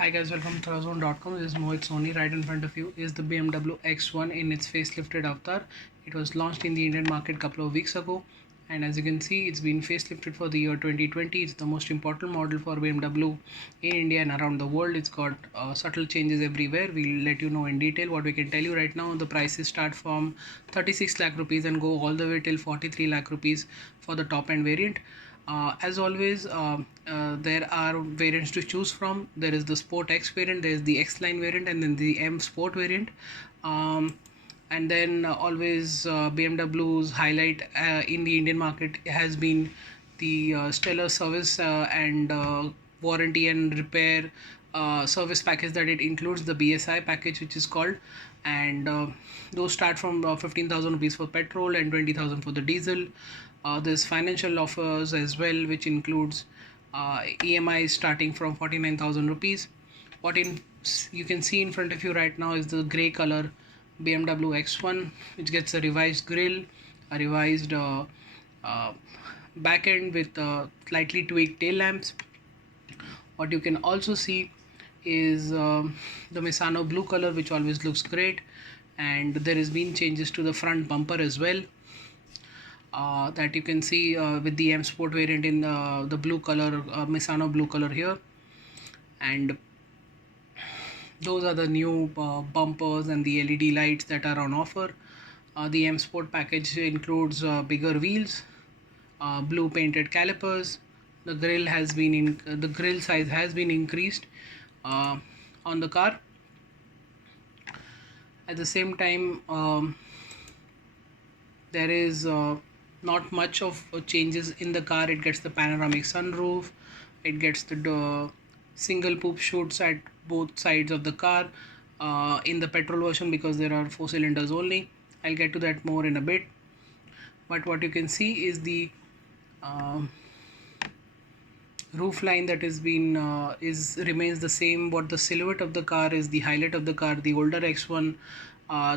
Hi guys, welcome to Throzone.com. This is Mohit Soni. Right in front of you is the BMW X1 in its facelifted avatar. It was launched in the Indian market a couple of weeks ago, and as you can see, it's been facelifted for the year 2020. It's the most important model for BMW in India and around the world. It's got subtle changes everywhere. We'll let you know in detail. What we can tell you right now, the prices start from 36 lakh rupees and go all the way till 43 lakh rupees for the top end variant. As always, there are variants to choose from. There is the Sport X variant, there is the X Line variant, and then the M Sport variant. And then always BMW's highlight in the Indian market has been the stellar service and warranty and repair service package that it includes, the BSI package, which is called, and those start from 15,000 rupees for petrol and 20,000 for the diesel. There's financial offers as well, which includes EMIs starting from 49,000 rupees. What you can see in front of you right now is the grey color BMW X1, which gets a revised grille, a revised back end with slightly tweaked tail lamps. What you can also see is the Misano blue color, which always looks great, and there has been changes to the front bumper as well. That you can see with the M Sport variant in the blue color, Misano blue color here, and those are the new bumpers and the LED lights that are on offer. The M Sport package includes bigger wheels, blue painted calipers. The grill size has been increased on the car. At the same time, there is not much of changes in the car. It gets the panoramic sunroof, it gets the single poop chutes at both sides of the car in the petrol version, because there are 4 cylinders only. I'll get to that more in a bit. But what you can see is the roof line that has been remains the same. What the silhouette of the car is the highlight of the car. The older X1,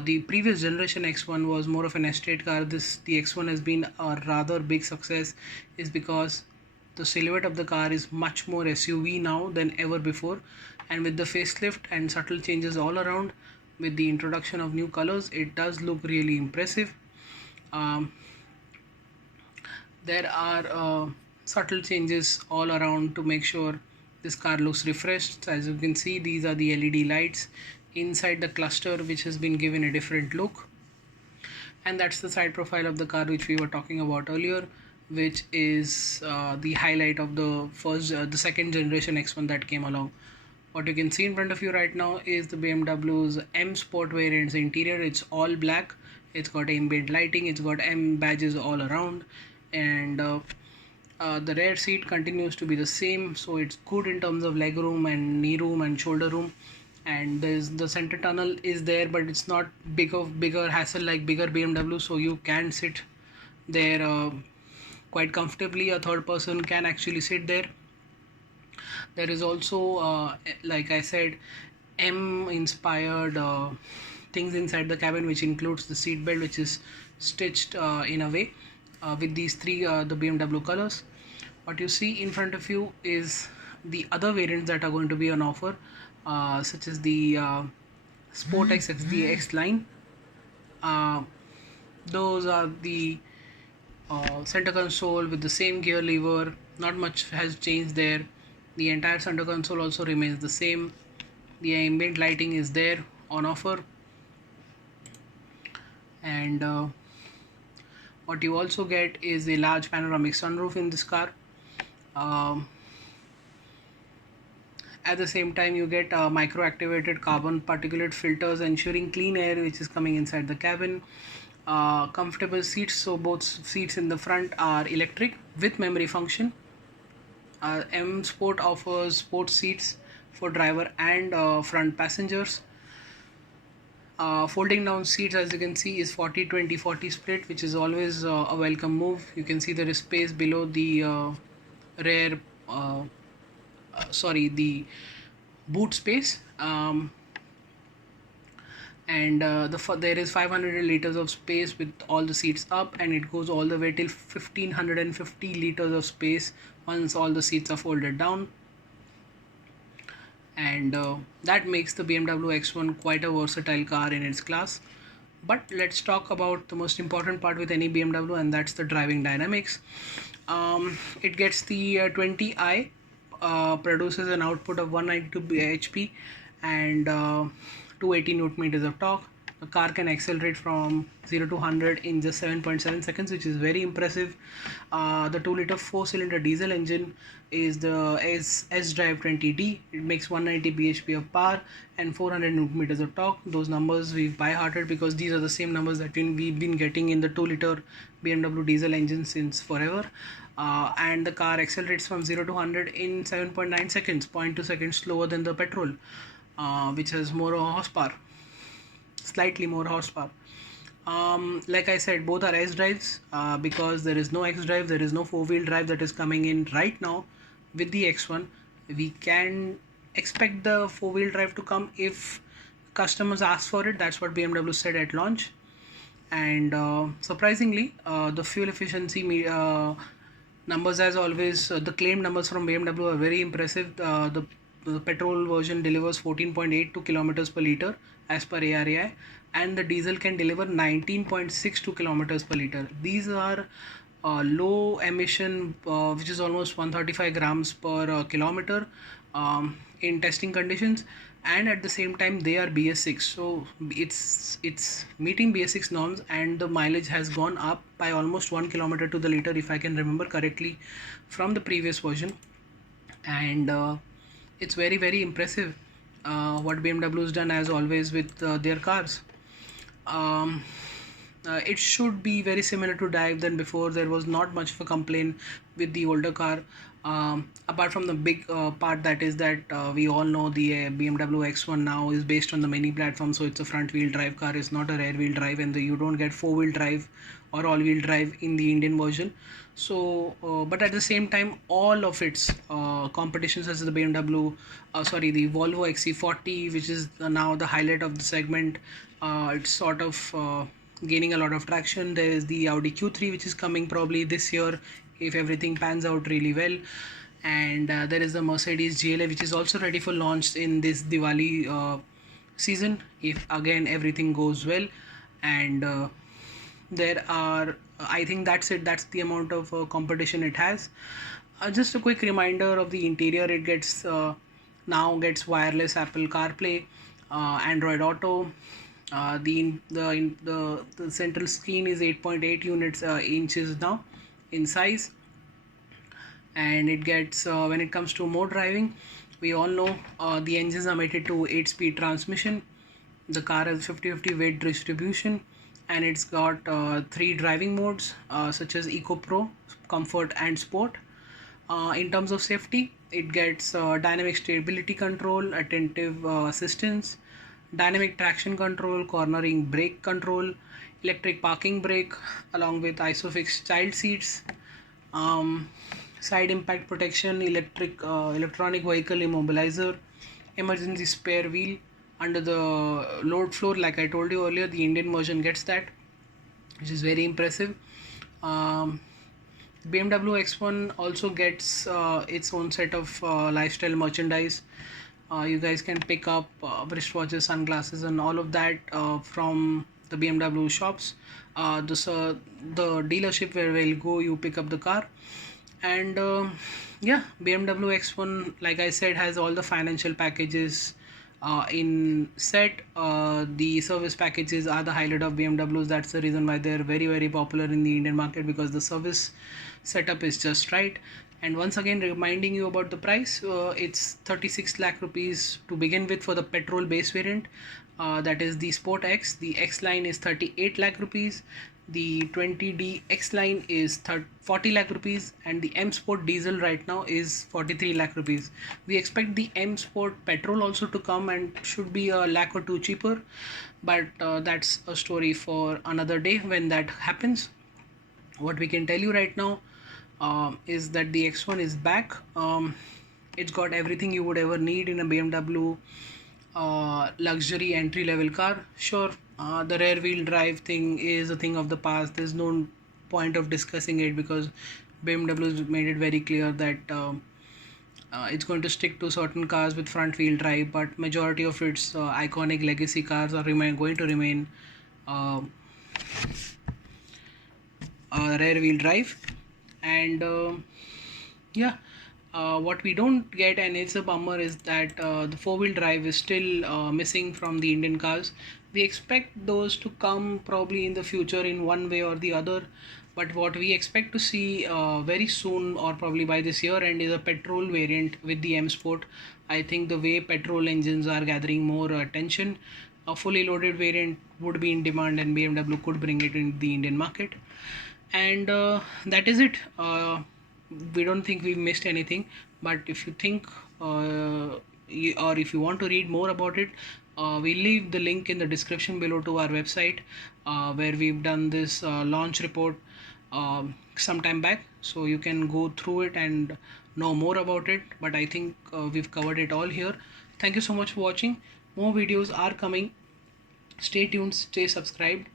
the previous generation X1 was more of an estate car. The X1 has been a rather big success, is because the silhouette of the car is much more SUV now than ever before, and with the facelift and subtle changes all around, with the introduction of new colors, it does look really impressive. There are subtle changes all around to make sure this car looks refreshed. As you can see, these are the LED lights inside the cluster, which has been given a different look, and that's the side profile of the car which we were talking about earlier, which is the highlight of the second generation X1 that came along. What you can see in front of you right now is the BMW's M Sport variant's interior. It's all black, it's got ambient lighting, it's got M badges all around, and the rear seat continues to be the same, so it's good in terms of leg room and knee room and shoulder room. And there's the center tunnel is there, but it's not bigger hassle like bigger BMW, so you can sit there quite comfortably. A third person can actually sit there. There is also like I said, M inspired things inside the cabin, which includes the seat belt, which is stitched in a way with these three the BMW colors. What you see in front of you is the other variants that are going to be on offer, such as the Sport X, the X line. Those are the center console with the same gear lever. Not much has changed there. The entire center console also remains the same. The ambient lighting is there on offer, and what you also get is a large panoramic sunroof in this car. At the same time, you get micro activated carbon particulate filters, ensuring clean air which is coming inside the cabin. Comfortable seats, so both seats in the front are electric with memory function. M Sport offers sports seats for driver and front passengers. Folding down seats, as you can see, is 40-20-40 split, which is always a welcome move. You can see there is space below the rear the boot space, and there is 500 liters of space with all the seats up, and it goes all the way till 1550 liters of space once all the seats are folded down. and that makes the BMW X1 quite a versatile car in its class. But let's talk about the most important part with any BMW, and that's the driving dynamics. It gets the 20i, produces an output of 192 bhp and 280 newton meters of torque. The car can accelerate from 0 to 100 in just 7.7 seconds, which is very impressive. The 2-liter 4-cylinder diesel engine is the S-Drive 20D. It makes 190 bhp of power and 400 newton meters of torque. Those numbers we've by-hearted because these are the same numbers that we've been getting in the 2-liter BMW diesel engine since forever. And the car accelerates from 0 to 100 in 7.9 seconds, 0.2 seconds slower than the petrol, which has more horsepower, slightly more horsepower. Like I said, both are S drives, because there is no X drive, there is no four-wheel drive that is coming in right now with the X1. We can expect the four-wheel drive to come if customers ask for it. That's what BMW said at launch. And surprisingly, the fuel efficiency numbers, as always, the claimed numbers from BMW are very impressive. The petrol version delivers 14.82 kilometers per liter as per ARAI, and the diesel can deliver 19.62 kilometers per liter. These are low emission, which is almost 135 grams per kilometer in testing conditions, and at the same time they are BS6, so it's meeting BS6 norms, and the mileage has gone up by almost 1 kilometer to the liter, if I can remember correctly, from the previous version. And it's very, very impressive what BMW has done, as always, with their cars. um, it should be very similar to Dive than before. There was not much of a complaint with the older car, apart from the big part, that is that we all know the BMW X1 now is based on the mini platform, so it's a front wheel drive car. It's not a rear wheel drive, and you don't get four wheel drive or all wheel drive in the Indian version. So but at the same time, all of its competitions, as the BMW, the Volvo XC40, which is now the highlight of the segment, it's sort of gaining a lot of traction. There is the Audi Q3, which is coming probably this year if everything pans out really well, and there is the Mercedes GLA, which is also ready for launch in this Diwali season, if again everything goes well. And there are, I think that's it. That's the amount of competition it has. Just a quick reminder of the interior. It gets now gets wireless Apple CarPlay, Android Auto. The central screen is 8.8 inches now in size, and it gets, when it comes to more driving, we all know the engines are mated to 8-speed transmission. The car has 50-50 weight distribution, and it's got 3 driving modes, such as Eco Pro, Comfort, and Sport. In terms of safety, it gets dynamic stability control, attentive assistance, dynamic traction control, cornering brake control, electric parking brake, along with ISOFIX child seats, side impact protection, electronic vehicle immobilizer, emergency spare wheel under the load floor. Like I told you earlier, the Indian version gets that, which is very impressive. BMW X1 also gets its own set of lifestyle merchandise. You guys can pick up wristwatches, sunglasses, and all of that from the BMW shops. The dealership where we'll go, you pick up the car. And yeah, BMW X1, like I said, has all the financial packages in set. The service packages are the highlight of BMWs. That's the reason why they're very, very popular in the Indian market, because the service setup is just right. And once again, reminding you about the price, it's 36 lakh rupees to begin with for the petrol base variant. That is the Sport X. The X line is 38 lakh rupees. The 20D X line is 40 lakh rupees, and the M Sport diesel right now is 43 lakh rupees. We expect the M Sport petrol also to come, and should be a lakh or two cheaper, but that's a story for another day when that happens. What we can tell you right now is that the X1 is back. It's got everything you would ever need in a BMW luxury entry level car. Sure, the rear wheel drive thing is a thing of the past. There's no point of discussing it, because BMW has made it very clear that It's going to stick to certain cars with front wheel drive, but majority of its iconic legacy cars are going to remain uh, rear wheel drive. And yeah, what we don't get, and it's a bummer, is that the four wheel drive is still missing from the Indian cars. We expect those to come probably in the future in one way or the other, but what we expect to see very soon, or probably by this year end, is a petrol variant with the M Sport. I think the way petrol engines are gathering more attention, a fully loaded variant would be in demand, and BMW could bring it in the Indian market. And that is it. We don't think we missed anything, but if you think or if you want to read more about it, we leave the link in the description below to our website, where we've done this launch report some time back, so you can go through it and know more about it. But I think we've covered it all here. Thank you so much for watching. More videos are coming. Stay tuned, stay subscribed,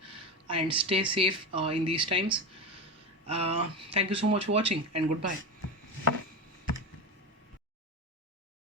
and stay safe in these times. Thank you so much for watching, and goodbye.